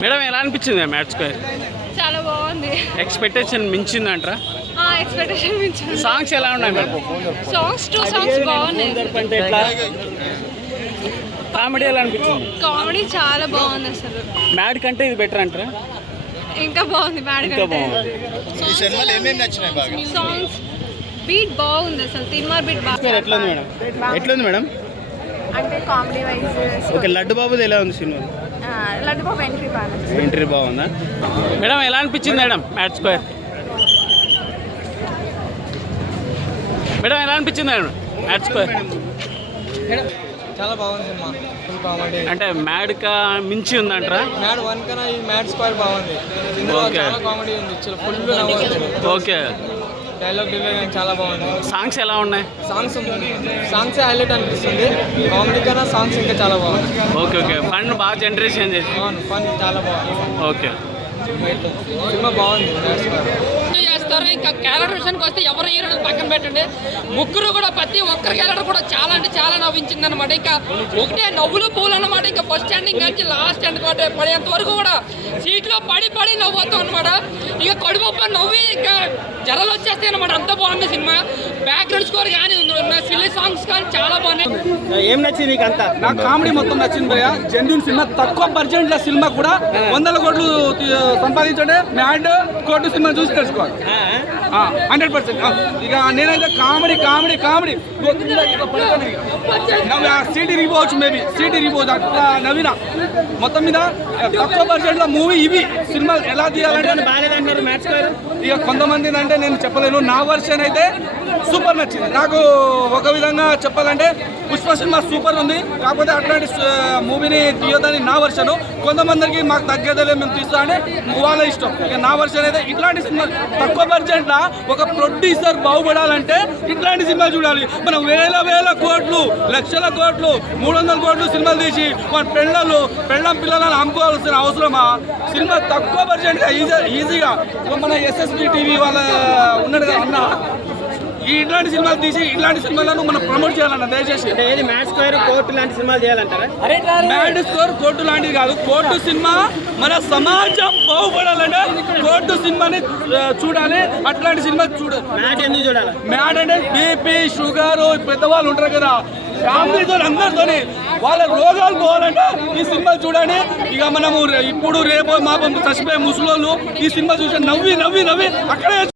Madam ఎలా అనిపించింది match చాలా బాగుంది. ఎక్స్పెక్టేషన్ మించిందంటారా? ఎక్స్పెక్టేషన్ మించింది. సాంగ్స్ ఎలా ఉన్నాయి మేడం? సాంగ్స్ బాగున్నాయి. కామెడీ ఎలా అనిపించింది? కామెడీ చాలా బాగుంది. అసలు మ్యాడ్ కంటే ఇది బెటర్ అంటారా? ఇంకా బాగుంది. మ్యాడ్ ఇంకా బాగుంది. సాంగ్స్ బీట్ బాగుంది. అసలు తిమ్మార్ బీట్ బాగా. ఎట్లుంది మేడం? ఎట్లుంది మేడం? అంటే కామెడీ వైజ్ ఓకే. లడ్డు బాబుది ఎలా ఉంది సినిమా? లడ్డు బాబు ఎంట్రీ బాగుందా మేడం? ఎలా అనిపించింది మేడం మ్యాచ్ స్క్వేర్? మేడం ఎలా అనిపించింది మేడం మ్యాచ్ స్క్వేర్? చాలా బాగుంది సినిమా. Full comedy. అంటే మ్యాడ్ కా మించి ఉందంటారా? మ్యాడ్ 1 కన్నా ఈ మ్యాడ్ స్క్వేర్ బాగుంది. ఇందులో చాలా కామెడీ ఉంది. ఫుల్ నవ్వుతుంది. ఓకే. డైలాగ్ డెలివరీ చాలా బాగుంది. సాంగ్స్ ఎలా ఉన్నాయి? సాంగ్స్ హైలైట్ అనిపిస్తుంది. కామెడీ కన్నా సాంగ్స్ ఇంకా చాలా బాగుంది. Okay okay. ఫన్ బాగా జనరేషన్ చేసి. అవును, ఫన్ చాలా బాగుంది. ఓకే. సినిమా బాగుంది. చేస్తారు. ఇంకా క్యారెక్టర్ విషయానికి వస్తే ఎవరు హీరో పక్కన పెట్టండి, ముగ్గురు కూడా ప్రతి ఒక్కరి క్యారెక్టర్ కూడా చాలా అంటే చాలా నవ్వించింది అనమాట. ఇంకా ఒకటే నవ్వులు పూలు అనమాట. ఇంకా ఫస్ట్ స్టాండింగ్ నుంచి లాస్ట్ స్టాండ్ పడేంత వరకు కూడా సీట్లో పడి నవ్వుతాం అనమాట. ఇక కడుపు నవ్వి ఇంకా జరలు వచ్చేస్తాయి అనమాట. అంత బాగుంది సినిమా. బ్యాక్గ్రౌండ్ స్కోర్ కానీ సిల్లీ సాంగ్స్ కానీ చాలా బాగున్నాయి. ఏం నచ్చింది నీకు అంతా? నాకు కామెడీ మొత్తం నచ్చింది భయ్య. Genuine cinema. తక్కువ బడ్జెట్ సినిమా కూడా 100 కోట్లు సంపాదించండి. మ్యాడ్ కోర్టు సినిమా చూసి తెలుసుకోవాలి. 100%. ఇక నేనైతే కామెడీ సిటీ రిపోవచ్చు. మేబీ సిటీ రిపోవచ్చు. అట్లా నవీన మొత్తం మీద తక్కువ బడ్జెట్ లో మూవీ ఇవి సినిమా ఎలా తీయాలంటే బాగాలేదంటారు మ్యాచ్ స్క్వేర్? ఇక కొంతమంది అంటే నేను చెప్పలేను. నా వర్షన్ అయితే సూపర్ నచ్చింది నాకు. ఒక విధంగా చెప్పాలంటే పుష్ప సినిమా సూపర్ ఉంది. కాకపోతే అట్లాంటి మూవీని తీయొద్దని నా వర్షను. కొంతమందికి మాకు తగ్గేదలే మేము తీస్తా అంటే వాళ్ళ ఇష్టం. ఇక నా వర్షన్ అయితే ఇట్లాంటి సినిమా తక్కువ బడ్జెట్లో ఒక ప్రొడ్యూసర్ బాగుపడాలంటే ఇట్లాంటి సినిమా చూడాలి. మనం వేల కోట్లు, లక్షల కోట్లు, 300 కోట్లు సినిమాలు తీసి మన పెళ్ళం పిల్లలను అమ్ముకోవాల్సిన అవసరమా? సినిమా తక్కువ బడ్జెట్గా ఈజీగా మన ఎస్ఎస్బి టీవీ వాళ్ళ ఉన్నాడు కదా అన్న, ఇట్లాంటి సినిమాలు తీసి ఇట్లాంటి సినిమాలను మనం ప్రమోట్ చేయాలన్న దయచేసి. ఏది మ్యాచ్ స్క్వేర్ కోర్టు లాంటి సినిమాలు చేయాలంటారా? మ్యాడ్ స్క్వేర్ కోర్టు లాంటిది కాదు. కోర్టు సినిమా మన సమాజం బాగుపడాలంటే కోర్టు సినిమాని చూడాలి. అట్లాంటి సినిమా చూడాలి. మ్యాడ్ ఎందుకు చూడాలి? మ్యాడ్ అంటే బీపీ, షుగర్ పెద్దవాళ్ళు ఉంటారు కదా, ఫ్యామిలీతో అందరితోని వాళ్ళ రోగాలు పోవాలంటే ఈ సినిమా చూడండి. ఇక మనము ఇప్పుడు రేపు మా చచ్చిపోయే ముసలోళ్ళు ఈ సినిమా చూసి నవ్వి అక్కడే